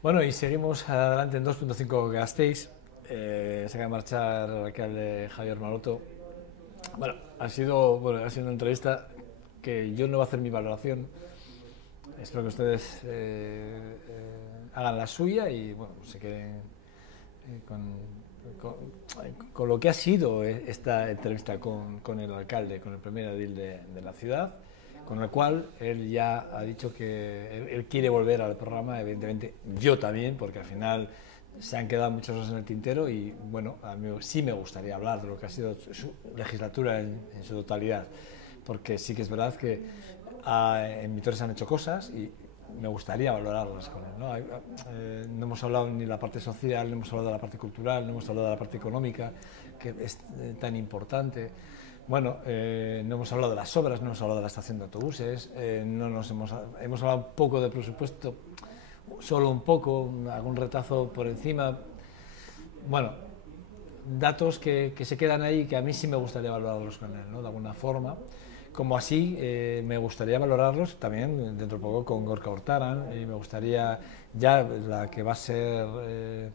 Bueno, y seguimos adelante en 2.5 Gasteiz. Se acaba de marchar el alcalde Javier Maroto. Bueno, ha sido una entrevista que yo no voy a hacer mi valoración. Espero que ustedes hagan la suya y bueno, se queden con, con lo que ha sido esta entrevista con el alcalde, con el primer edil de la ciudad, con el cual él ya ha dicho que él quiere volver al programa, evidentemente yo también, porque al final se han quedado muchas cosas en el tintero y bueno, a mí sí me gustaría hablar de lo que ha sido su legislatura en su totalidad, porque sí que es verdad que en Vitoria se han hecho cosas y me gustaría valorarlas con él, ¿no? No hemos hablado ni de la parte social, no hemos hablado de la parte cultural, no hemos hablado de la parte económica, que es tan importante. Bueno, no hemos hablado de las obras, no hemos hablado de la estación de autobuses, hemos hablado un poco de presupuesto, solo un poco, algún retazo por encima. Bueno, datos que se quedan ahí que a mí sí me gustaría valorarlos con él, ¿no? De alguna forma. Como así, me gustaría valorarlos también dentro de poco con Gorka Urtaran, y me gustaría ya la que va a ser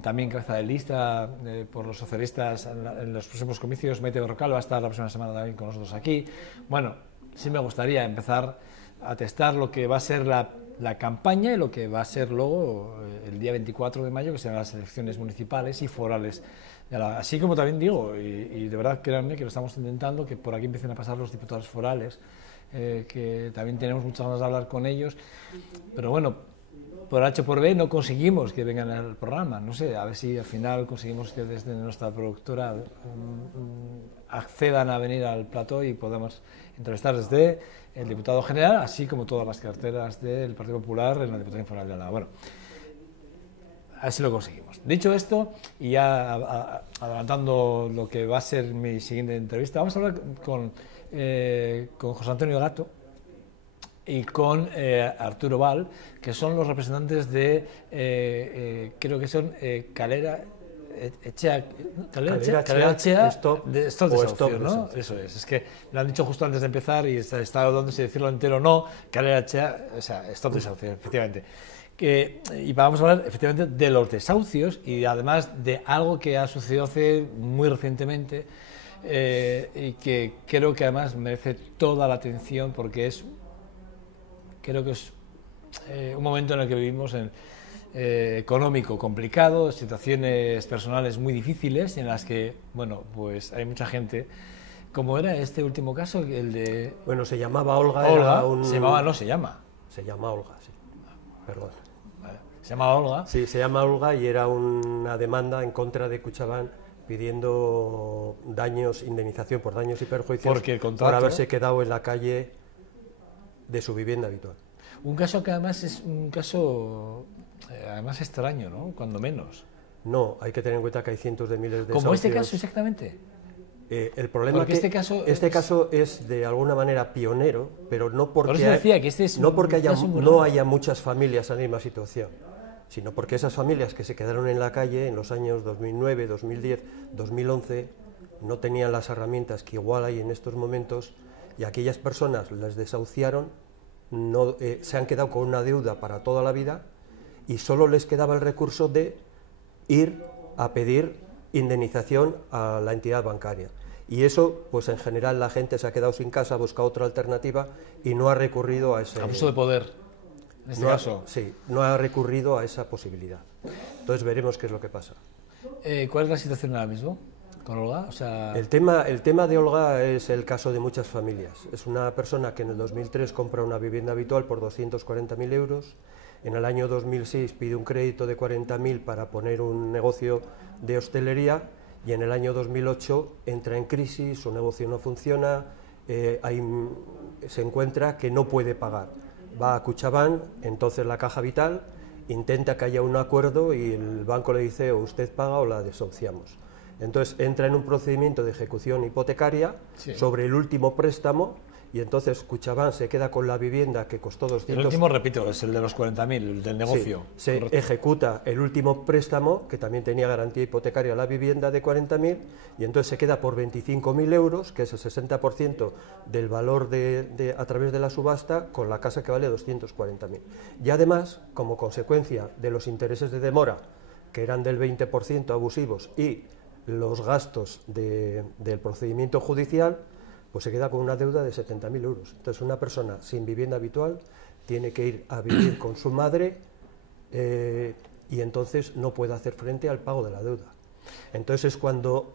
también cabeza de lista por los socialistas en los próximos comicios, Maite Berrocal, va a estar la próxima semana también con nosotros aquí. Bueno, sí me gustaría empezar a testar lo que va a ser la campaña y lo que va a ser luego el día 24 de mayo, que serán las elecciones municipales y forales. Así como también digo, y de verdad créanme que lo estamos intentando, que por aquí empiecen a pasar los diputados forales, que también tenemos muchas ganas de hablar con ellos, pero bueno, por H por B no conseguimos que vengan al programa, no sé, a ver si al final conseguimos que desde nuestra productora accedan a venir al plató y podamos entrevistar desde el diputado general, así como todas las carteras del Partido Popular en la Diputación Foral de Álava. Bueno, a ver si lo conseguimos. Dicho esto, y ya adelantando lo que va a ser mi siguiente entrevista, vamos a hablar con José Antonio Gato y con Arturo Val, que son los representantes de, creo que son Calera Echea, Stop Desahucio, ¿no? Eso es que lo han dicho justo antes de empezar y estaba dudando si decirlo entero o no. Calera Echea, o sea, Stop Desahucio, efectivamente. Y vamos a hablar efectivamente de los desahucios y además de algo que ha sucedido hace muy recientemente y que creo que además merece toda la atención porque creo que es un momento en el que vivimos económico complicado, situaciones personales muy difíciles en las que, bueno, pues hay mucha gente. ¿Cómo era este último caso? El de... Bueno, se llamaba Olga. Se llamaba, no se llama. Se llama Olga, sí. Perdón. ¿Se llama Olga? Sí, se llama Olga y era una demanda en contra de Kutxabank pidiendo indemnización por daños y perjuicios por haberse quedado en la calle de su vivienda habitual. Un caso que además es un caso además extraño, ¿no? Cuando menos. No, hay que tener en cuenta que hay cientos de miles de desahucios. ¿Como este caso exactamente? El problema es que este caso es de alguna manera pionero, pero no porque, no haya muchas familias en la misma situación, sino porque esas familias que se quedaron en la calle en los años 2009, 2010, 2011 no tenían las herramientas que igual hay en estos momentos y aquellas personas las desahuciaron, se han quedado con una deuda para toda la vida y solo les quedaba el recurso de ir a pedir indemnización a la entidad bancaria. Y eso, pues en general la gente se ha quedado sin casa, ha buscado otra alternativa y no ha recurrido a ese... Abuso de poder, en este caso. Sí, no ha recurrido a esa posibilidad. Entonces veremos qué es lo que pasa. ¿Cuál es la situación ahora mismo con Olga? O sea... El tema de Olga es el caso de muchas familias. Es una persona que en el 2003 compra una vivienda habitual por 240.000 euros. En el año 2006 pide un crédito de 40.000 para poner un negocio de hostelería y en el año 2008 entra en crisis, su negocio no funciona, se encuentra que no puede pagar. Va a Kutxabank, entonces la Caja Vital, intenta que haya un acuerdo y el banco le dice o usted paga o la desahuciamos. Entonces entra en un procedimiento de ejecución hipotecaria sobre el último préstamo y entonces Kutxabank se queda con la vivienda que costó 200... El último, repito, es el de los 40.000, el del negocio. Sí, se ejecuta el último préstamo, que también tenía garantía hipotecaria la vivienda de 40.000, y entonces se queda por 25.000 euros, que es el 60% del valor a través de la subasta, con la casa que vale 240.000. Y además, como consecuencia de los intereses de demora, que eran del 20% abusivos, y los gastos del procedimiento judicial, pues se queda con una deuda de 70.000 euros. Entonces, una persona sin vivienda habitual tiene que ir a vivir con su madre y entonces no puede hacer frente al pago de la deuda. Entonces es cuando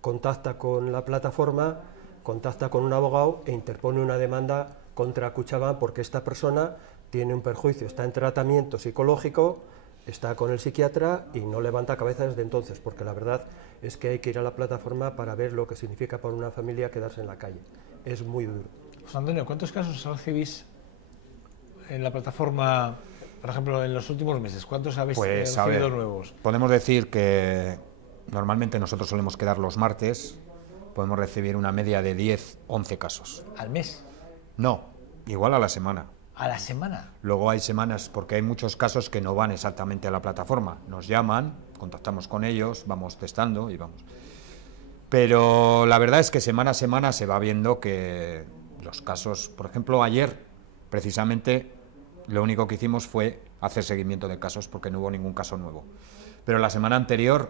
contacta con la plataforma, contacta con un abogado e interpone una demanda contra Kutxabank porque esta persona tiene un perjuicio, está en tratamiento psicológico, está con el psiquiatra y no levanta cabeza desde entonces, porque la verdad es que hay que ir a la plataforma para ver lo que significa para una familia quedarse en la calle. Es muy duro. José Antonio, ¿cuántos casos recibís en la plataforma, por ejemplo, en los últimos meses? ¿Cuántos habéis recibido nuevos? Podemos decir que normalmente nosotros solemos quedar los martes, podemos recibir una media de 10, 11 casos. ¿Al mes? No, igual a la semana. ¿A la semana? Luego hay semanas, porque hay muchos casos que no van exactamente a la plataforma. Nos llaman, contactamos con ellos, vamos testando y vamos. Pero la verdad es que semana a semana se va viendo que los casos... Por ejemplo, ayer, precisamente, lo único que hicimos fue hacer seguimiento de casos porque no hubo ningún caso nuevo. Pero la semana anterior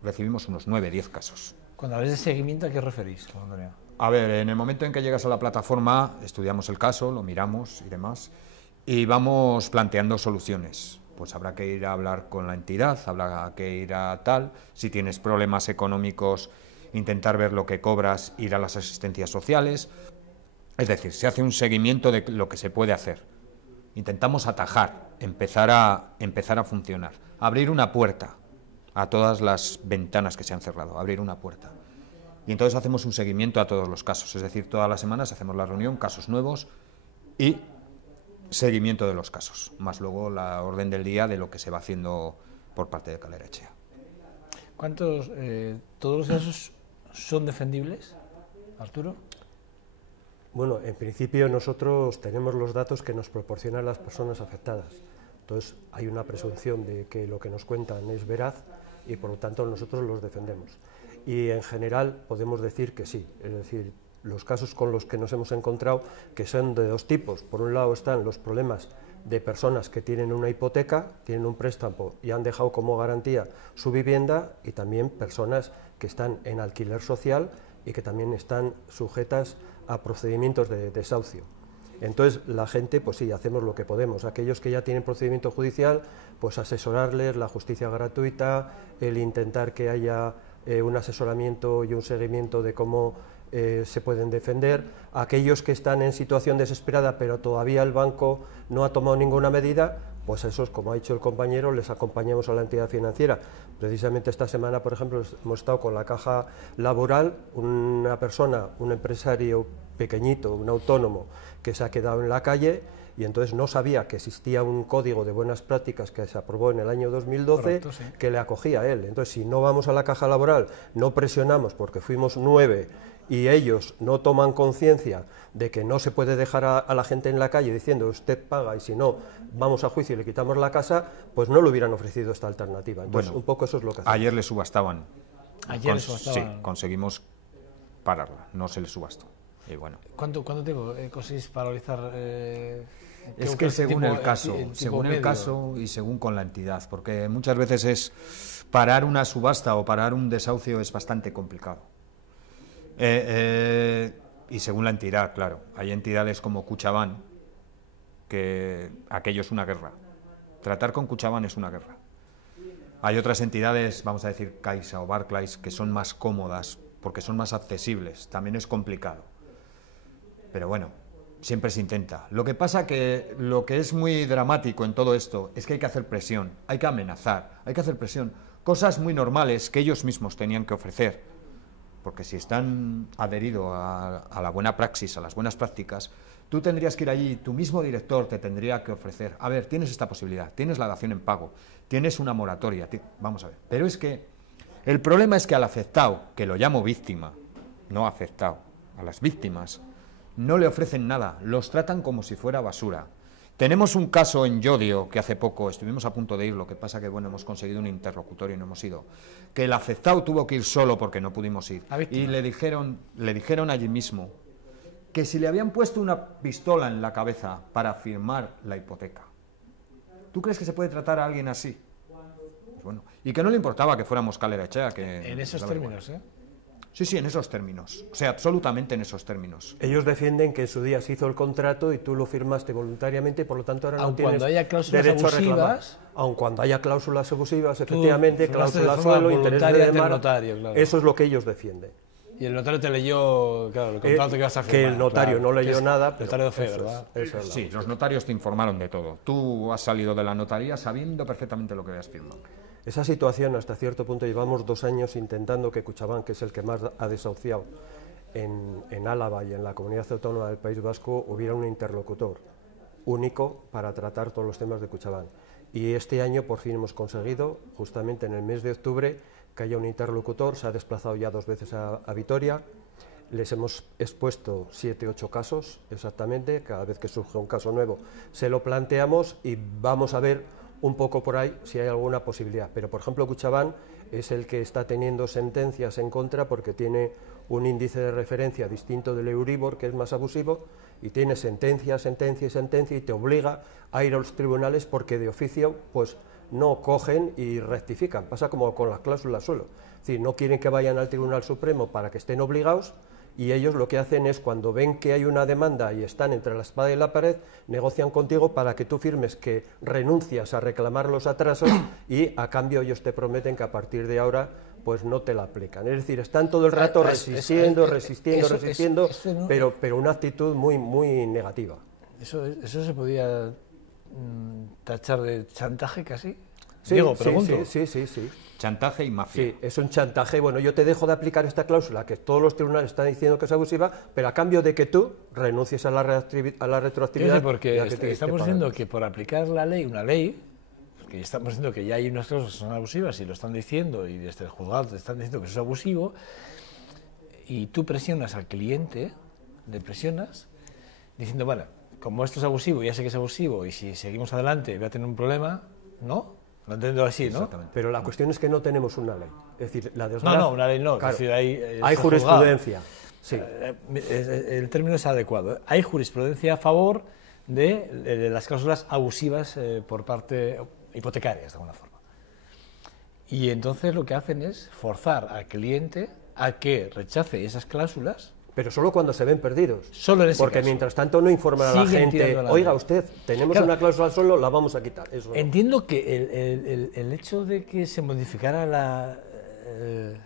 recibimos unos 9, 10 casos. Cuando hablas de seguimiento, ¿a qué referís, Antonio? A ver, en el momento en que llegas a la plataforma, estudiamos el caso, lo miramos y demás, y vamos planteando soluciones. Pues habrá que ir a hablar con la entidad, habrá que ir a tal, si tienes problemas económicos, intentar ver lo que cobras, ir a las asistencias sociales. Es decir, se hace un seguimiento de lo que se puede hacer. Intentamos atajar, empezar a funcionar, abrir una puerta a todas las ventanas que se han cerrado, abrir una puerta. Y entonces hacemos un seguimiento a todos los casos, es decir, todas las semanas hacemos la reunión, casos nuevos y seguimiento de los casos, más luego la orden del día de lo que se va haciendo por parte de Calera Etxea. ¿Cuántos, todos los casos son defendibles, Arturo? Bueno, en principio nosotros tenemos los datos que nos proporcionan las personas afectadas. Entonces hay una presunción de que lo que nos cuentan es veraz y por lo tanto nosotros los defendemos. Y en general podemos decir que sí, es decir, los casos con los que nos hemos encontrado, que son de dos tipos. Por un lado están los problemas de personas que tienen una hipoteca, tienen un préstamo y han dejado como garantía su vivienda, y también personas que están en alquiler social y que también están sujetas a procedimientos de desahucio. Entonces la gente, pues sí, hacemos lo que podemos. Aquellos que ya tienen procedimiento judicial, pues asesorarles, la justicia gratuita, el intentar que haya un asesoramiento y un seguimiento de cómo se pueden defender. Aquellos que están en situación desesperada pero todavía el banco no ha tomado ninguna medida, pues esos, como ha dicho el compañero, les acompañamos a la entidad financiera. Precisamente esta semana, por ejemplo, hemos estado con la Caja Laboral, una persona, un empresario pequeñito, un autónomo, que se ha quedado en la calle y entonces no sabía que existía un código de buenas prácticas que se aprobó en el año 2012. Correcto, sí. Que le acogía a él. Entonces, si no vamos a la Caja Laboral, no presionamos porque fuimos 9 y ellos no toman conciencia de que no se puede dejar a la gente en la calle diciendo usted paga y si no vamos a juicio y le quitamos la casa, pues no le hubieran ofrecido esta alternativa. Entonces, bueno, un poco eso es lo que hacemos. Ayer le subastaban. Ayer le subastaban. Sí, conseguimos pararla, no se le subastó. Y bueno. ¿Cuánto tiempo conseguís paralizar? Es que según el caso, y según con la entidad, porque muchas veces es parar una subasta o parar un desahucio es bastante complicado. Y según la entidad, claro, hay entidades como Kutxabank, que aquello es una guerra. Tratar con Kutxabank es una guerra. Hay otras entidades, vamos a decir Caixa o Barclays, que son más cómodas porque son más accesibles, también es complicado. Pero bueno, siempre se intenta. Lo que pasa que lo que es muy dramático en todo esto es que hay que hacer presión, hay que amenazar, hay que hacer presión. Cosas muy normales que ellos mismos tenían que ofrecer, porque si están adheridos a la buena praxis, a las buenas prácticas, tú tendrías que ir allí, tu mismo director te tendría que ofrecer, a ver, tienes esta posibilidad, tienes la dación en pago, tienes una moratoria, vamos a ver. Pero es que el problema es que al afectado, que lo llamo víctima, no afectado, a las víctimas, no le ofrecen nada, los tratan como si fuera basura. Tenemos un caso en Llodio, que hace poco estuvimos a punto de ir, lo que pasa que, bueno, hemos conseguido un interlocutor y no hemos ido, que el afectado tuvo que ir solo porque no pudimos ir, y le dijeron allí mismo que si le habían puesto una pistola en la cabeza para firmar la hipoteca. ¿Tú crees que se puede tratar a alguien así? Pues bueno, y que no le importaba que fuéramos Calera Echea, que... En esos términos, ¿eh? Sí, en esos términos, o sea, absolutamente en esos términos. Ellos defienden que en su día se hizo el contrato y tú lo firmaste voluntariamente y por lo tanto ahora no tienes derecho a reclamar. Aun cuando haya cláusulas abusivas, efectivamente, cláusula suelo, interés de demanda, notario, claro. Eso es lo que ellos defienden. Y el notario te leyó, claro, el contrato que vas a firmar. Que el notario no leyó nada. El notario de fe, ¿verdad? Sí, los notarios te informaron de todo. Tú has salido de la notaría sabiendo perfectamente lo que habías firmado. Esa situación, hasta cierto punto, llevamos 2 años intentando que Kutxabank, que es el que más ha desahuciado en Álava y en la comunidad autónoma del País Vasco, hubiera un interlocutor único para tratar todos los temas de Kutxabank. Y este año por fin hemos conseguido, justamente en el mes de octubre, que haya un interlocutor. Se ha desplazado ya 2 veces a Vitoria. Les hemos expuesto 7 u 8 casos exactamente. Cada vez que surge un caso nuevo se lo planteamos y vamos a ver un poco por ahí si hay alguna posibilidad, pero por ejemplo Kutxabank es el que está teniendo sentencias en contra porque tiene un índice de referencia distinto del Euribor, que es más abusivo, y tiene sentencia y te obliga a ir a los tribunales porque de oficio pues no cogen y rectifican. Pasa como con las cláusulas suelo, es decir, no quieren que vayan al Tribunal Supremo para que estén obligados, y ellos lo que hacen es, cuando ven que hay una demanda y están entre la espada y la pared, negocian contigo para que tú firmes que renuncias a reclamar los atrasos y a cambio ellos te prometen que a partir de ahora pues no te la aplican. Es decir, están todo el rato resistiendo, pero una actitud muy negativa. ¿Eso se podía tachar de chantaje casi? Sí, Diego, pregunto. Sí. Chantaje y mafia. Sí, es un chantaje. Bueno, yo te dejo de aplicar esta cláusula que todos los tribunales están diciendo que es abusiva, pero a cambio de que tú renuncies a la retroactividad. Sí, porque estamos diciendo que por aplicar una ley, que estamos diciendo que ya hay unas cláusulas que son abusivas y lo están diciendo, y desde el juzgado te están diciendo que eso es abusivo, y tú presionas al cliente, le presionas, diciendo, bueno, como esto es abusivo, ya sé que es abusivo, y si seguimos adelante voy a tener un problema, ¿no? Lo entiendo así, ¿no? Pero la cuestión es que no tenemos una ley. Es decir, la desgracia... No, una ley no. Claro, es decir, hay jurisprudencia. Sí. El término es adecuado. Hay jurisprudencia a favor de las cláusulas abusivas por parte hipotecarias, de alguna forma. Y entonces lo que hacen es forzar al cliente a que rechace esas cláusulas. Pero solo cuando se ven perdidos. Solo en ese Porque caso. Mientras tanto no informan a la gente, oiga usted, tenemos una cláusula solo, la vamos a quitar. Eso no. Entiendo que el hecho de que se modificara el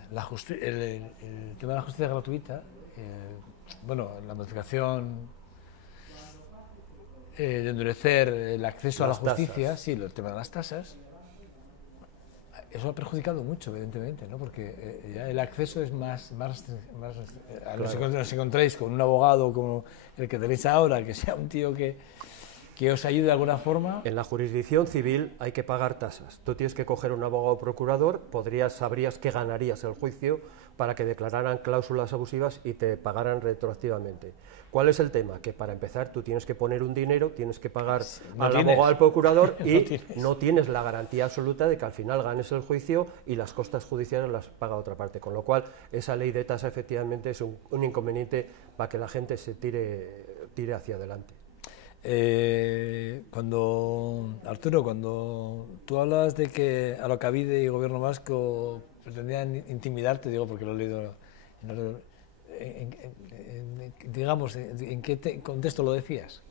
tema de la justicia gratuita, bueno, la modificación de endurecer el acceso a la justicia, sí, el tema de las tasas, eso ha perjudicado mucho, evidentemente, ¿no? Porque ya el acceso es más a no ser que os encontréis con un abogado como el que tenéis ahora, que sea un tío que os ayude de alguna forma. En la jurisdicción civil hay que pagar tasas. Tú tienes que coger un abogado procurador, sabrías que ganarías el juicio para que declararan cláusulas abusivas y te pagaran retroactivamente. ¿Cuál es el tema? Que para empezar tú tienes que poner un dinero, tienes que pagar al abogado, al procurador, y no tienes la garantía absoluta de que al final ganes el juicio y las costas judiciales las paga otra parte. Con lo cual, esa ley de tasa efectivamente es un inconveniente para que la gente se tire hacia adelante. Arturo, cuando tú hablas de que Alokabide y Gobierno Vasco pretendían intimidarte, digo porque lo he leído, digamos, ¿en qué contexto lo decías?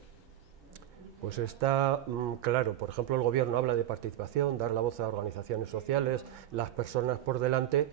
Pues está claro, por ejemplo, el Gobierno habla de participación, dar la voz a organizaciones sociales, las personas por delante,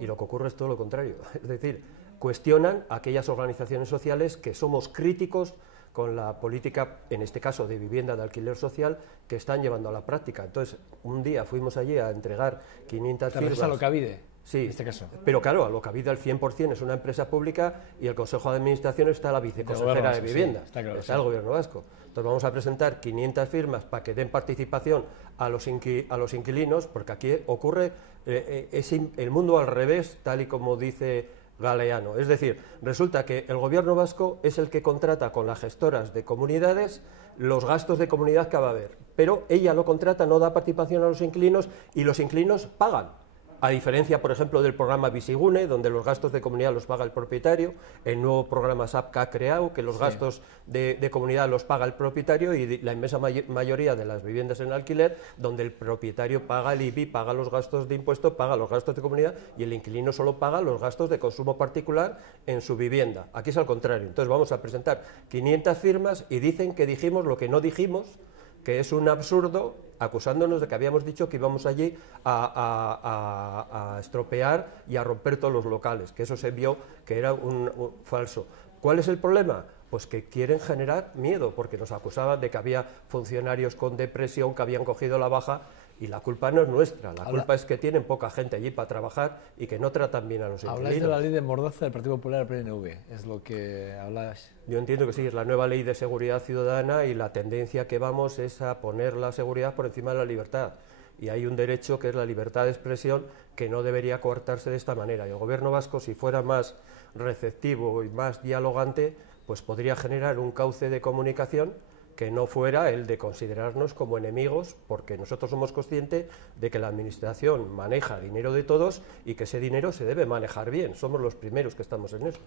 y lo que ocurre es todo lo contrario. Es decir, cuestionan a aquellas organizaciones sociales que somos críticos con la política, en este caso de vivienda de alquiler social, que están llevando a la práctica. Entonces, un día fuimos allí a entregar 500 firmas. ¿Te a Alokabide? Sí, en este caso. Pero claro, Alokabide al 100% es una empresa pública y el Consejo de Administración está la viceconsejera de Vivienda, sí, está el Gobierno Vasco. Entonces vamos a presentar 500 firmas para que den participación a los inquilinos, porque aquí ocurre el mundo al revés, tal y como dice Galeano. Es decir, resulta que el gobierno vasco es el que contrata con las gestoras de comunidades los gastos de comunidad que va a haber, pero ella lo contrata, no da participación a los inquilinos y los inquilinos pagan. A diferencia, por ejemplo, del programa Visigune, donde los gastos de comunidad los paga el propietario, el nuevo programa SAP que ha creado, que los gastos de comunidad los paga el propietario, y la inmensa mayoría de las viviendas en alquiler, donde el propietario paga el IBI, paga los gastos de impuestos, paga los gastos de comunidad, y el inquilino solo paga los gastos de consumo particular en su vivienda. Aquí es al contrario. Entonces vamos a presentar 500 firmas y dicen que dijimos lo que no dijimos, que es un absurdo, acusándonos de que habíamos dicho que íbamos allí a estropear y a romper todos los locales, que eso se vio que era un falso. ¿Cuál es el problema? Pues que quieren generar miedo, porque nos acusaban de que había funcionarios con depresión que habían cogido la baja, y la culpa no es nuestra, la culpa es que tienen poca gente allí para trabajar y que no tratan bien a los inquilinos. Habláis de la ley de Mordaza del Partido Popular del PNV, es lo que habláis. Yo entiendo que sí, es la nueva ley de seguridad ciudadana, y la tendencia que vamos es a poner la seguridad por encima de la libertad. Y hay un derecho que es la libertad de expresión, que no debería coartarse de esta manera. Y el gobierno vasco, si fuera más receptivo y más dialogante, pues podría generar un cauce de comunicación que no fuera el de considerarnos como enemigos, porque nosotros somos conscientes de que la administración maneja dinero de todos y que ese dinero se debe manejar bien. Somos los primeros que estamos en eso.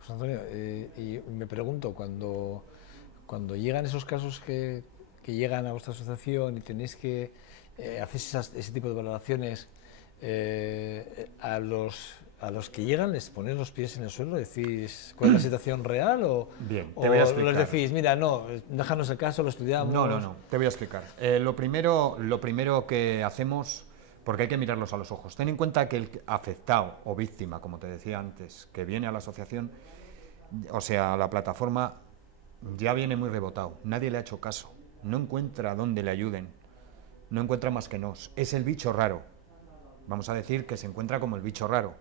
José Antonio, y me pregunto, cuando llegan esos casos que llegan a vuestra asociación y tenéis que hacer ese tipo de valoraciones, a los que llegan les ponéis los pies en el suelo, decís cuál es la situación real, o, bien, te voy a explicar. Les decís, mira, no, déjanos el caso, lo estudiamos. No, te voy a explicar. Lo primero que hacemos, porque hay que mirarlos a los ojos, ten en cuenta que el afectado o víctima, como te decía antes, que viene a la asociación, o sea, a la plataforma, ya viene muy rebotado, nadie le ha hecho caso, no encuentra dónde le ayuden, no encuentra más que nos, es el bicho raro. Vamos a decir que se encuentra como el bicho raro.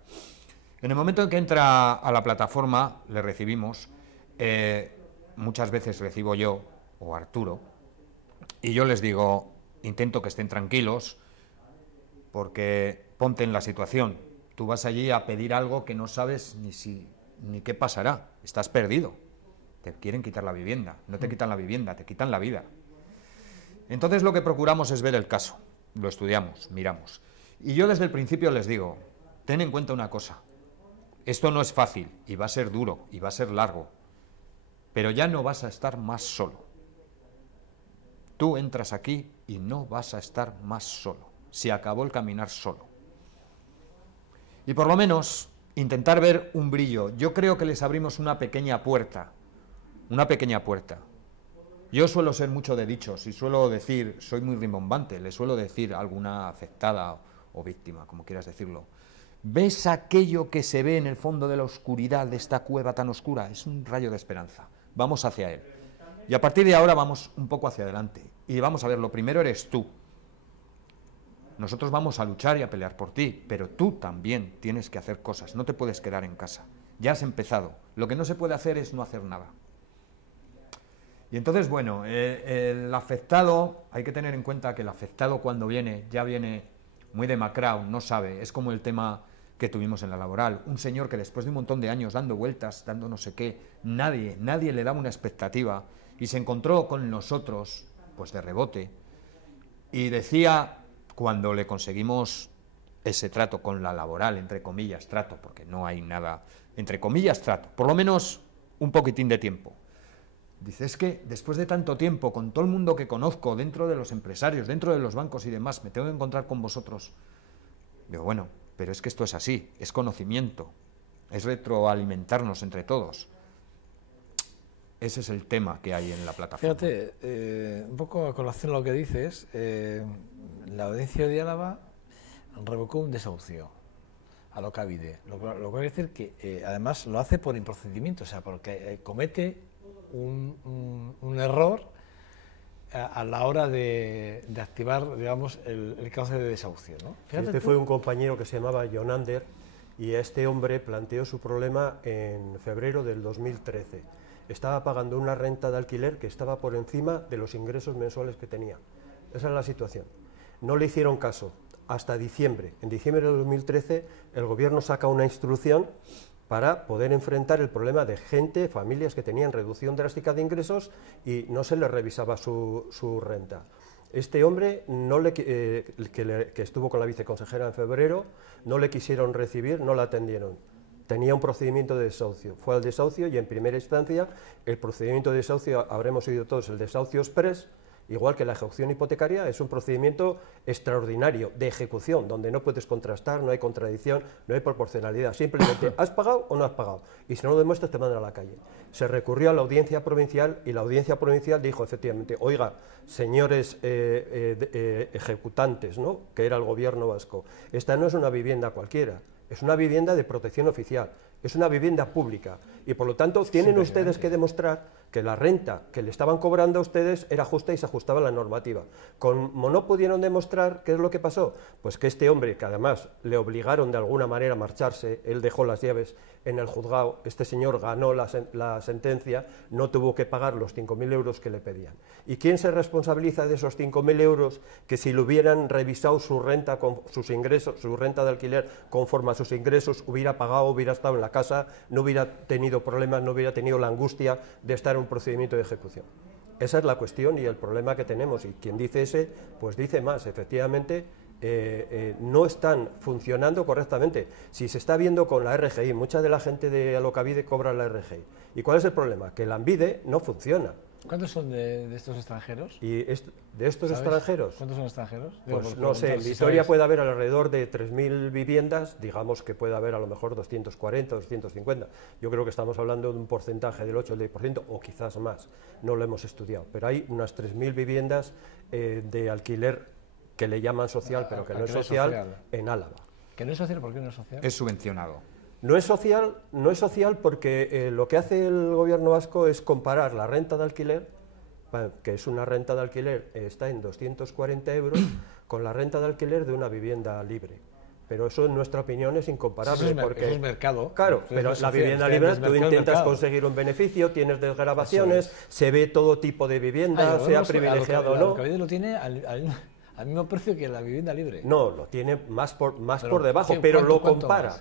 En el momento en que entra a la plataforma, le recibimos, muchas veces recibo yo, o Arturo, y yo les digo, intento que estén tranquilos, porque ponte en la situación. Tú vas allí a pedir algo que no sabes ni qué pasará, estás perdido. Te quieren quitar la vivienda, no te quitan la vivienda, te quitan la vida. Entonces lo que procuramos es ver el caso, lo estudiamos, miramos. Y yo desde el principio les digo, ten en cuenta una cosa, esto no es fácil, y va a ser duro, y va a ser largo, pero ya no vas a estar más solo. Tú entras aquí y no vas a estar más solo, se acabó el caminar solo. Y por lo menos intentar ver un brillo. Yo creo que les abrimos una pequeña puerta, Yo suelo ser mucho de dichos y suelo decir, soy muy rimbombante, le suelo decir a alguna afectada o víctima, como quieras decirlo, ¿ves aquello que se ve en el fondo de la oscuridad de esta cueva tan oscura? Es un rayo de esperanza, vamos hacia él. Y a partir de ahora vamos un poco hacia adelante. Y vamos a ver, lo primero eres tú. Nosotros vamos a luchar y a pelear por ti, pero tú también tienes que hacer cosas, no te puedes quedar en casa. Ya has empezado, lo que no se puede hacer es no hacer nada. Y entonces, bueno, el afectado, hay que tener en cuenta que el afectado cuando viene, ya viene muy demacrado, no sabe, es como el tema que tuvimos en la laboral, un señor que después de un montón de años dando vueltas, dando no sé qué, nadie le daba una expectativa, y se encontró con nosotros, pues de rebote, y decía, cuando le conseguimos ese trato con la laboral, entre comillas, trato, porque no hay nada, entre comillas, trato, por lo menos un poquitín de tiempo. Dice, es que después de tanto tiempo, con todo el mundo que conozco, dentro de los empresarios, dentro de los bancos y demás, me tengo que encontrar con vosotros. Digo, bueno, pero es que esto es así, es conocimiento, es retroalimentarnos entre todos. Ese es el tema que hay en la plataforma. Fíjate, un poco a colación lo que dices, la Audiencia de Álava revocó un desahucio a Alokabide, lo cual quiere decir que además lo hace por improcedimiento, o sea, porque comete un error a la hora de activar, digamos, el cauce de desahucio, ¿no? Este fue un compañero que se llamaba Jonander, y este hombre planteó su problema en febrero del 2013. Estaba pagando una renta de alquiler que estaba por encima de los ingresos mensuales que tenía. Esa es la situación. No le hicieron caso hasta diciembre. En diciembre de 2013 el gobierno saca una instrucción para poder enfrentar el problema de gente, familias que tenían reducción drástica de ingresos y no se les revisaba su renta. Este hombre, que estuvo con la viceconsejera en febrero, no le quisieron recibir, no la atendieron. Tenía un procedimiento de desahucio. Fue al desahucio y en primera instancia el procedimiento de desahucio, habremos oído todos, el desahucio express, igual que la ejecución hipotecaria, es un procedimiento extraordinario de ejecución, donde no puedes contrastar, no hay contradicción, no hay proporcionalidad. Simplemente, ¿has pagado o no has pagado? Y si no lo demuestras, te mandan a la calle. Se recurrió a la audiencia provincial y la audiencia provincial dijo efectivamente, oiga, señores ejecutantes, ¿no?, que era el gobierno vasco, esta no es una vivienda cualquiera, es una vivienda de protección oficial, es una vivienda pública y por lo tanto tienen ustedes que demostrar que la renta que le estaban cobrando a ustedes era justa y se ajustaba a la normativa. Como no pudieron demostrar, ¿qué es lo que pasó? Pues que este hombre, que además le obligaron de alguna manera a marcharse, él dejó las llaves en el juzgado, este señor ganó la sentencia, no tuvo que pagar los 5.000 euros que le pedían. ¿Y quién se responsabiliza de esos 5.000 euros que si le hubieran revisado su renta con sus ingresos, su renta de alquiler conforme a sus ingresos, hubiera pagado, hubiera estado en la casa, no hubiera tenido problemas, no hubiera tenido la angustia de estar en un procedimiento de ejecución? Esa es la cuestión y el problema que tenemos, y quien dice ese, pues dice más, efectivamente. No están funcionando correctamente. Si se está viendo con la RGI, mucha de la gente de Alokabide cobra la RGI. ¿Y cuál es el problema? Que la Ambide no funciona. ¿Cuántos son de estos extranjeros? ¿Y de estos extranjeros? ¿Cuántos son extranjeros? Pues no sé, en Vitoria puede haber alrededor de 3.000 viviendas, digamos que puede haber a lo mejor 240, 250. Yo creo que estamos hablando de un porcentaje del 8 o del 10% o quizás más, no lo hemos estudiado. Pero hay unas 3.000 viviendas de alquiler que le llaman social, pero que no es social, en Álava. ¿Que no es social? ¿Por qué no es social? Es subvencionado. No es social porque lo que hace el gobierno vasco es comparar la renta de alquiler, que es una renta de alquiler, está en 240 euros, con la renta de alquiler de una vivienda libre. Pero eso, en nuestra opinión, es incomparable. Eso es mercado. Claro, pero la vivienda libre, tú intentas conseguir un beneficio, tienes desgravaciones, se ve todo tipo de vivienda, sea privilegiado o no. Alokabide lo tiene al mismo precio que la vivienda libre. No, lo tiene más por debajo, pero lo compara.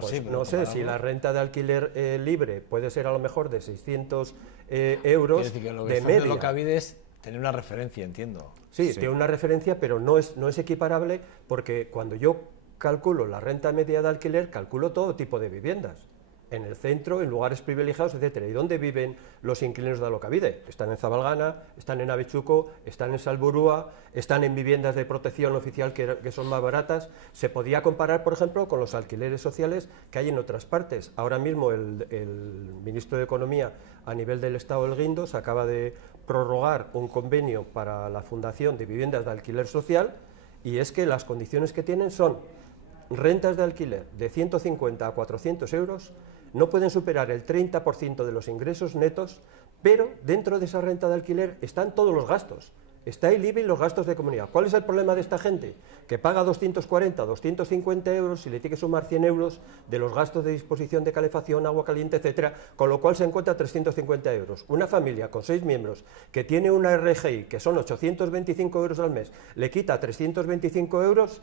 Pues no sé, si la renta de alquiler libre puede ser a lo mejor de 600 euros decir que lo que de media. Alokabide es tener una referencia, entiendo. Sí, tiene una referencia, pero no es equiparable, porque cuando yo calculo la renta media de alquiler, calculo todo tipo de viviendas. En el centro, en lugares privilegiados, etcétera. ¿Y dónde viven los inquilinos de Alokabide? Están en Zabalgana, están en Abetxuko, están en Salburua, están en viviendas de protección oficial que son más baratas. Se podía comparar, por ejemplo, con los alquileres sociales que hay en otras partes. Ahora mismo el ministro de Economía a nivel del Estado del Guindos acaba de prorrogar un convenio para la fundación de viviendas de alquiler social, y es que las condiciones que tienen son rentas de alquiler de 150 a 400 euros, no pueden superar el 30% de los ingresos netos, pero dentro de esa renta de alquiler están todos los gastos. Está el IBI y los gastos de comunidad. ¿Cuál es el problema de esta gente? Que paga 240, 250 euros y le tiene que sumar 100 euros de los gastos de disposición de calefacción, agua caliente, etcétera, con lo cual se encuentra 350 euros. Una familia con 6 miembros que tiene una RGI, que son 825 euros al mes, le quita 325 euros...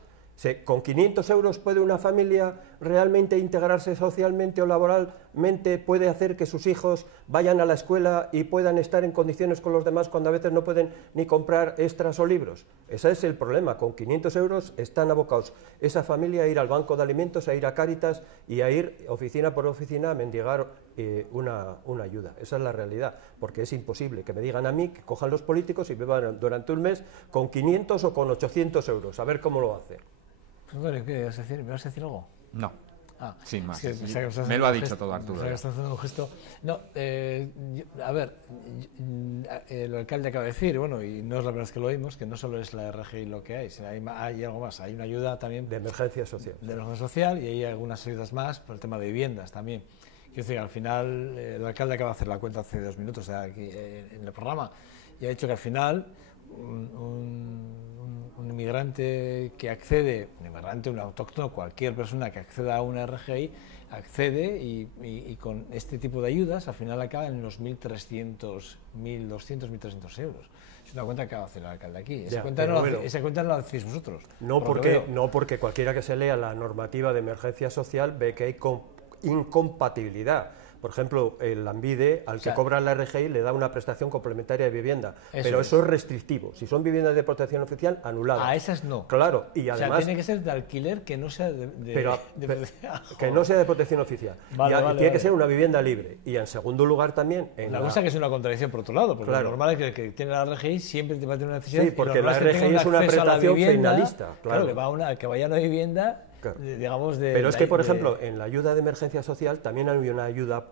¿Con 500 euros puede una familia realmente integrarse socialmente o laboralmente? ¿Puede hacer que sus hijos vayan a la escuela y puedan estar en condiciones con los demás cuando a veces no pueden ni comprar extras o libros? Ese es el problema. Con 500 euros están abocados esa familia a ir al banco de alimentos, a ir a Cáritas y a ir oficina por oficina a mendigar una ayuda. Esa es la realidad, porque es imposible que me digan a mí que cojan los políticos y vivan durante un mes con 500 o con 800 euros. A ver cómo lo hacen. ¿Qué vas a decir? ¿Me vas a decir algo? No. Sin más. Es que me lo ha dicho todo Arturo. Estás haciendo un gesto. No, a ver, el alcalde acaba de decir, bueno, y no es la primera vez que lo oímos, que no solo es la RGI lo que hay, sino hay algo más. Hay una ayuda también de emergencia social. De emergencia social, y hay algunas ayudas más por el tema de viviendas también. Quiero decir, al final, el alcalde acaba de hacer la cuenta hace 2 minutos aquí en el programa, y ha dicho que al final un inmigrante que accede, un autóctono, cualquier persona que acceda a una RGI, accede y con este tipo de ayudas al final acaba en los 1.300, 1.200, 1.300 euros. Es una cuenta que acaba de hacer el alcalde aquí. Esa cuenta no la hacéis vosotros. No porque cualquiera que se lea la normativa de emergencia social ve que hay incompatibilidad. Por ejemplo, el ANVIDE, al que cobra la RGI, le da una prestación complementaria de vivienda, pero eso es restrictivo. Si son viviendas de protección oficial, anuladas. A esas no. Claro, y además... tiene que ser de alquiler que no sea que no sea de protección oficial. Tiene que ser una vivienda libre. Y en segundo lugar también... La cosa que es una contradicción por otro lado, porque lo normal es que el que tiene la RGI siempre te va a tener una necesidad. Sí, porque la RGI es una prestación finalista. Claro, que vaya a una vivienda... Claro. Digamos pero es que, por ejemplo, en la ayuda de emergencia social también hay una ayuda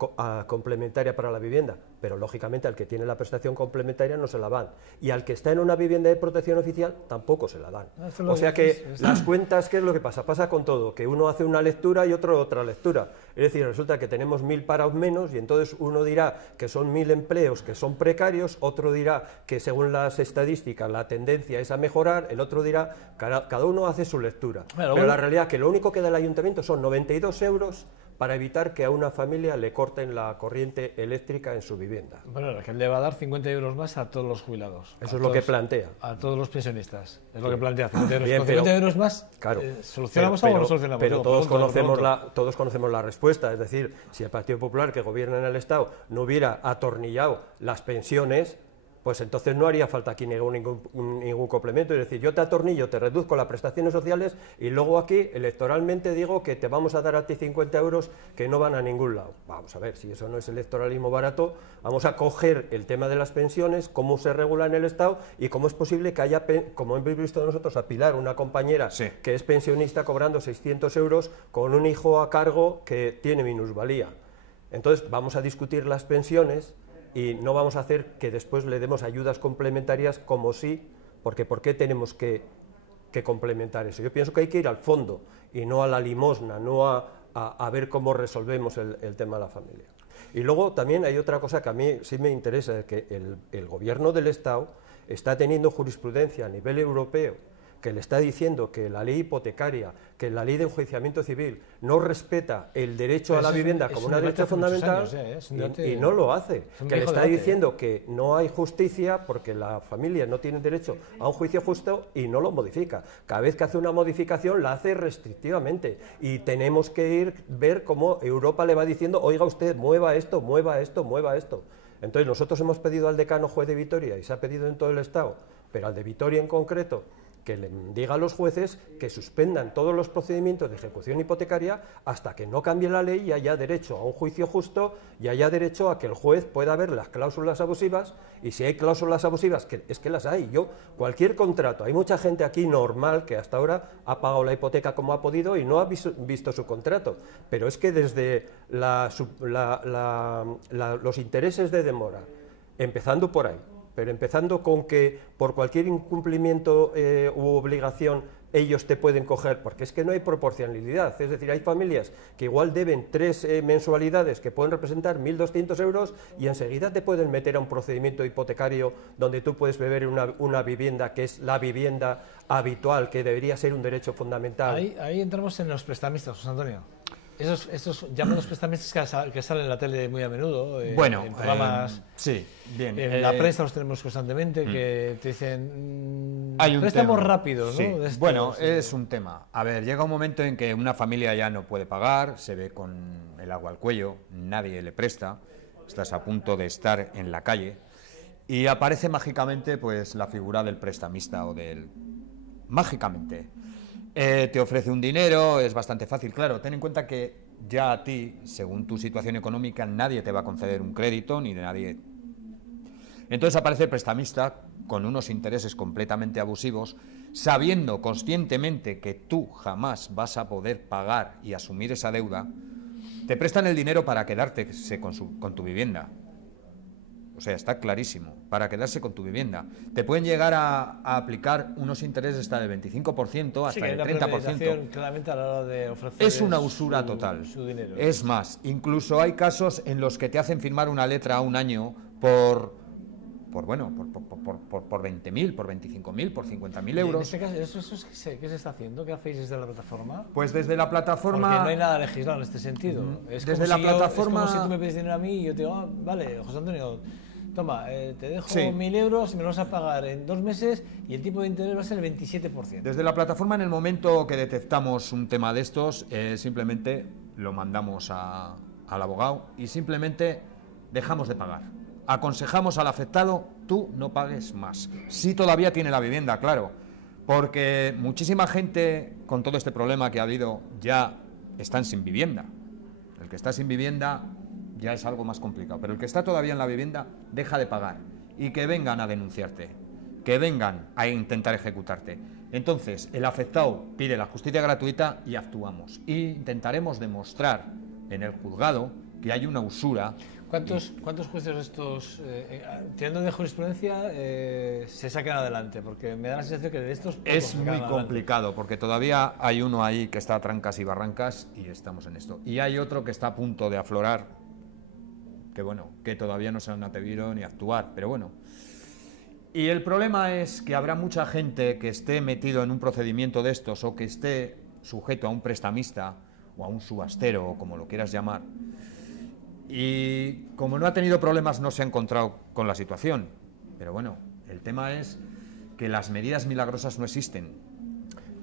complementaria para la vivienda, pero lógicamente al que tiene la prestación complementaria no se la dan, y al que está en una vivienda de protección oficial tampoco se la dan. O sea que las cuentas, ¿qué es lo que pasa? Pasa con todo, que uno hace una lectura y otro otra lectura. Es decir, resulta que tenemos 1000 parados menos y entonces uno dirá que son 1000 empleos que son precarios, otro dirá que según las estadísticas la tendencia es a mejorar, el otro dirá, cada uno hace su lectura. Pero la realidad es que lo único que da el ayuntamiento son 92 euros para evitar que a una familia le corten la corriente eléctrica en su vivienda. Bueno, que le va a dar 50 euros más a todos los jubilados. Eso es lo que plantea. A todos los pensionistas. Es lo que plantea. 50 euros, bien, con 50 euros más, claro, ¿solucionamos algo o no solucionamos? Pero todos conocemos la respuesta. Es decir, si el Partido Popular, que gobierna en el Estado, no hubiera atornillado las pensiones, pues entonces no haría falta aquí ningún complemento. Es decir, yo te atornillo, te reduzco las prestaciones sociales y luego aquí electoralmente digo que te vamos a dar a ti 50 euros que no van a ningún lado. Vamos a ver, si eso no es electoralismo barato, vamos a coger el tema de las pensiones, cómo se regula en el Estado y cómo es posible que haya, como hemos visto nosotros a Pilar, una compañera que es pensionista cobrando 600 euros con un hijo a cargo que tiene minusvalía. Entonces vamos a discutir las pensiones y no vamos a hacer que después le demos ayudas complementarias como sí, porque ¿por qué tenemos que complementar eso? Yo pienso que hay que ir al fondo y no a la limosna, no a ver cómo resolvemos el tema de la familia. Y luego también hay otra cosa que a mí sí me interesa, es que el gobierno del Estado está teniendo jurisprudencia a nivel europeo que le está diciendo que la ley hipotecaria, que la ley de enjuiciamiento civil no respeta el derecho a la vivienda como un derecho fundamental y no lo hace, que le está diciendo que no hay justicia porque la familia no tiene derecho a un juicio justo y no lo modifica. Cada vez que hace una modificación la hace restrictivamente y tenemos que ver cómo Europa le va diciendo, oiga usted, mueva esto, mueva esto, mueva esto. Entonces nosotros hemos pedido al decano juez de Vitoria y se ha pedido en todo el Estado, pero al de Vitoria en concreto, que le diga a los jueces que suspendan todos los procedimientos de ejecución hipotecaria hasta que no cambie la ley y haya derecho a un juicio justo y haya derecho a que el juez pueda ver las cláusulas abusivas, y si hay cláusulas abusivas, que es que las hay. Cualquier contrato, hay mucha gente aquí normal que hasta ahora ha pagado la hipoteca como ha podido y no ha visto su contrato, pero es que desde los intereses de demora, empezando por ahí, pero empezando con que por cualquier incumplimiento u obligación ellos te pueden coger, porque es que no hay proporcionalidad, es decir, hay familias que igual deben 3 mensualidades que pueden representar 1.200 euros y enseguida te pueden meter a un procedimiento hipotecario donde tú puedes beber una vivienda que es la vivienda habitual, que debería ser un derecho fundamental. Ahí entramos en los prestamistas, José Antonio. Esos llamados prestamistas que salen en la tele muy a menudo, en programas, sí, bien. En la prensa los tenemos constantemente, que te dicen préstamos rápidos, ¿no? Sí. Bueno, es un tema. A ver, llega un momento en que una familia ya no puede pagar, se ve con el agua al cuello, nadie le presta, estás a punto de estar en la calle y aparece mágicamente pues la figura del prestamista o del... mágicamente. Te ofrece un dinero, es bastante fácil. Claro, ten en cuenta que ya a ti, según tu situación económica, nadie te va a conceder un crédito, ni de nadie. Entonces aparece el prestamista con unos intereses completamente abusivos, sabiendo conscientemente que tú jamás vas a poder pagar y asumir esa deuda, te prestan el dinero para quedarte con tu vivienda. O sea, está clarísimo, para quedarse con tu vivienda. Te pueden llegar a aplicar unos intereses hasta del 25%, hasta del 30%. Claramente a la hora de ofrecer es una usura total. Su dinero. Es más, incluso hay casos en los que te hacen firmar una letra a un año por 20.000, por 25.000, por 50.000 euros. En este caso, ¿qué se está haciendo? ¿Qué hacéis desde la plataforma? Pues desde la plataforma... Porque no hay nada legislado en este sentido. Desde la plataforma... Es como si tú me pides dinero a mí y yo te digo, vale, José Antonio, toma, te dejo 1.000 euros, me lo vas a pagar en 2 meses y el tipo de interés va a ser el 27%. Desde la plataforma, en el momento que detectamos un tema de estos, simplemente lo mandamos al abogado y simplemente dejamos de pagar. Aconsejamos al afectado, tú no pagues más. Si todavía tiene la vivienda, claro, porque muchísima gente con todo este problema que ha habido ya están sin vivienda. El que está sin vivienda ya es algo más complicado, pero el que está todavía en la vivienda deja de pagar y que vengan a denunciarte, que vengan a intentar ejecutarte. Entonces, el afectado pide la justicia gratuita y actuamos. Y intentaremos demostrar en el juzgado que hay una usura. ¿Cuántos juicios estos, tirando de jurisprudencia, se sacan adelante? Porque me da la sensación que de estos... Es muy complicado, porque todavía hay uno ahí que está a trancas y barrancas y estamos en esto. Y hay otro que está a punto de aflorar, que bueno, que todavía no se han atrevido ni a actuar, pero bueno. Y el problema es que habrá mucha gente que esté metido en un procedimiento de estos o que esté sujeto a un prestamista o a un subastero, o como lo quieras llamar, y como no ha tenido problemas no se ha encontrado con la situación. Pero bueno, el tema es que las medidas milagrosas no existen.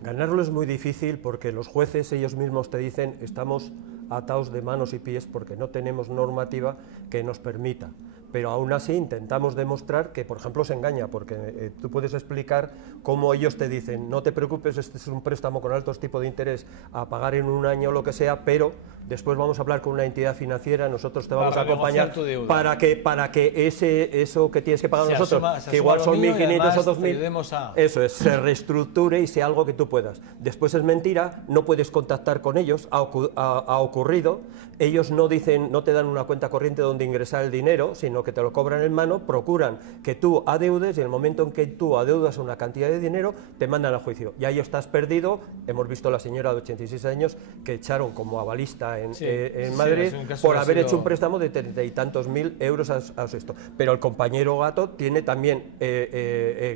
Ganarlo es muy difícil porque los jueces ellos mismos te dicen estamos atados de manos y pies porque no tenemos normativa que nos permita. Pero aún así intentamos demostrar que, por ejemplo, se engaña, porque tú puedes explicar cómo ellos te dicen, no te preocupes, este es un préstamo con altos tipos de interés a pagar en un año o lo que sea, pero después vamos a hablar con una entidad financiera, nosotros te vamos a acompañar para que eso que tienes que pagar nosotros, que igual son 1.500 o 2.000, eso es, se reestructure y sea algo que tú puedas. Después es mentira, no puedes contactar con ellos, ha ocurrido, ellos no dicen, no te dan una cuenta corriente donde ingresar el dinero, sino que te lo cobran en mano, procuran que tú adeudes y en el momento en que tú adeudas una cantidad de dinero te mandan a juicio. Y ahí estás perdido. Hemos visto a la señora de 86 años que echaron como avalista en Madrid por haber hecho un préstamo de 30 y tantos mil euros a esto. Pero el compañero Gato tiene también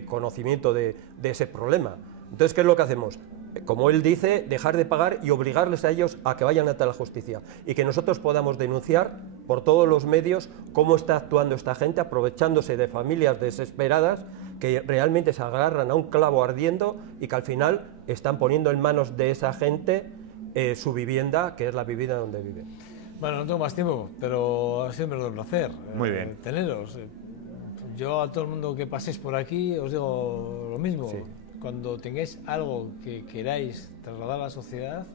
conocimiento de ese problema. Entonces, ¿qué es lo que hacemos? Como él dice, dejar de pagar y obligarles a ellos a que vayan ante la justicia y que nosotros podamos denunciar por todos los medios cómo está actuando esta gente, aprovechándose de familias desesperadas que realmente se agarran a un clavo ardiendo y que al final están poniendo en manos de esa gente su vivienda, que es la vivienda donde vive. Bueno, no tengo más tiempo, pero ha sido un verdadero placer. Muy bien. Teneros. Yo a todo el mundo que paséis por aquí os digo lo mismo. Sí. Cuando tengáis algo que queráis trasladar a la sociedad,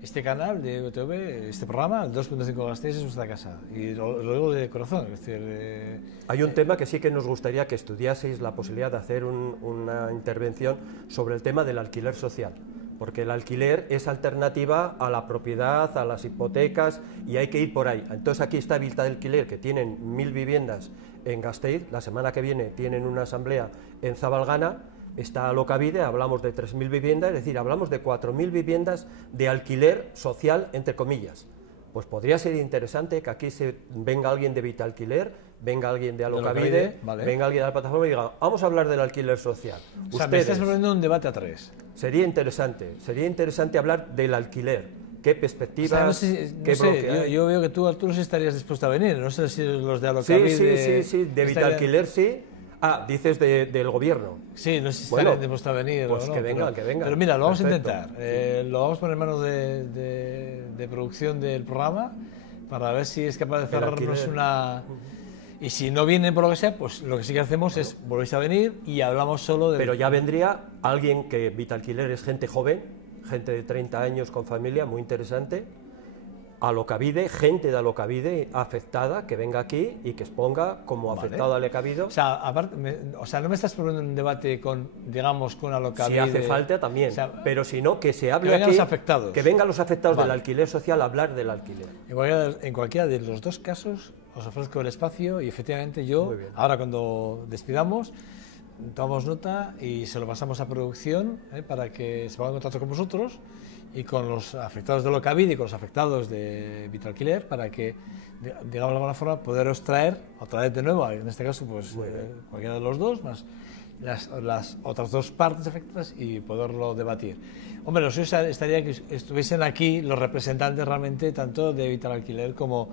este canal de UTV, este programa, el 2.5 Gasteiz es vuestra casa. Y lo digo de corazón. Es decir, hay un tema que sí que nos gustaría que estudiaseis la posibilidad de hacer una intervención sobre el tema del alquiler social. Porque el alquiler es alternativa a la propiedad, a las hipotecas, y hay que ir por ahí. Entonces aquí está Vita de Alquiler, que tienen 1.000 viviendas en Gasteiz. La semana que viene tienen una asamblea en Zabalgana. Está Alokabide, hablamos de 3.000 viviendas, es decir, hablamos de 4.000 viviendas de alquiler social, entre comillas. Pues podría ser interesante que aquí venga alguien de Vita Alquiler, venga alguien de Alokabide, vale, venga alguien de la plataforma y diga, vamos a hablar del alquiler social. O sea, me estás proponiendo un debate a tres. Sería interesante hablar del alquiler. ¿Qué perspectivas? O sea, no sé, yo veo que tú, Arturo, sí estarías dispuesto a venir, no sé si los de Alokabide... Sí, de Vita Alquiler sí. Ah, dices del gobierno. Sí, no sé si estarían dispuestos a venir pues o no. Que vengan. Pero mira, lo vamos a intentar. Lo vamos a poner en manos de producción del programa para ver si es capaz de cerrarnos una... Y si no vienen por lo que sea, pues lo que sí que hacemos es volvéis a venir y hablamos solo de... Pero ya vendría alguien que Vita Alquiler es gente joven, gente de 30 años con familia, muy interesante. Alokabide, gente de Alokabide afectada que venga aquí y que exponga como afectado a Alokabide. O sea, aparte, no me estás proponiendo un debate con Alokabide. Si hace falta también, pero si no, que se hable que vengan aquí, los afectados. Que vengan los afectados del alquiler social a hablar del alquiler. En cualquiera de los dos casos os ofrezco el espacio y efectivamente yo, ahora cuando despidamos, tomamos nota y se lo pasamos a producción para que se ponga en contacto con vosotros y con los afectados de Alokabide y con los afectados de Vita Alquiler para que, digamos de alguna forma, poderos traer otra vez de nuevo, en este caso pues cualquiera de los dos, más las otras dos partes afectadas y poderlo debatir. Hombre, lo suyo estaría que estuviesen aquí los representantes realmente tanto de Vita Alquiler como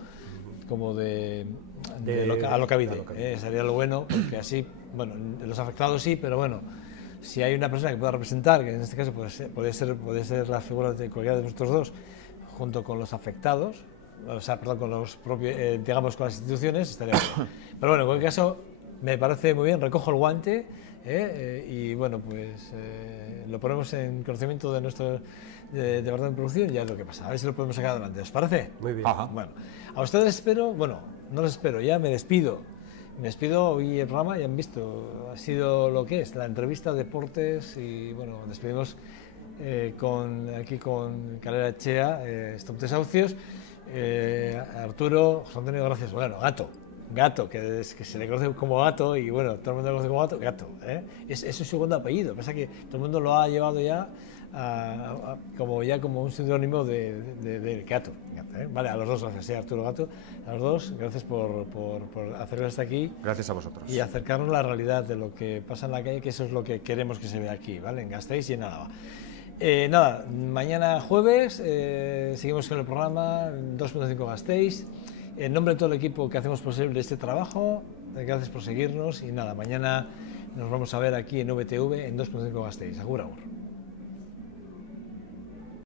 de Alokabide. Sería lo bueno, porque así, bueno, los afectados sí, pero bueno, si hay una persona que pueda representar, que en este caso puede ser la figura de cualquiera de vosotros dos, junto con los afectados, o sea, perdón, con los propios, digamos, con las instituciones, estaría bien. Pero bueno, en cualquier caso, me parece muy bien, recojo el guante y bueno, pues lo ponemos en conocimiento de nuestro departamento de producción y ya es lo que pasa. A ver si lo podemos sacar adelante. ¿Os parece? Muy bien. Ajá. Bueno, a ustedes espero, bueno, no los espero, ya me despido. Me despido, hoy el programa ya han visto, ha sido lo que es, la entrevista deportes y bueno, despedimos aquí con Calera Echea, Stop Desahucios, Arturo, José Antonio, gracias, bueno, Gato, que se le conoce como Gato y bueno, todo el mundo lo conoce como Gato, es su segundo apellido, pasa que todo el mundo lo ha llevado ya como un sinónimo de Gato, vale, a los dos gracias, Arturo, Gato, a los dos gracias por hacerlo hasta aquí. Gracias a vosotros. Y acercarnos a la realidad de lo que pasa en la calle, que eso es lo que queremos que se vea aquí, ¿vale? En Gasteiz y en Álava. Nada, mañana jueves seguimos con el programa 2.5 Gasteiz. En nombre de todo el equipo que hacemos posible este trabajo, gracias por seguirnos y nada, mañana nos vamos a ver aquí en VTV en 2.5 Gasteiz. Agur, agur.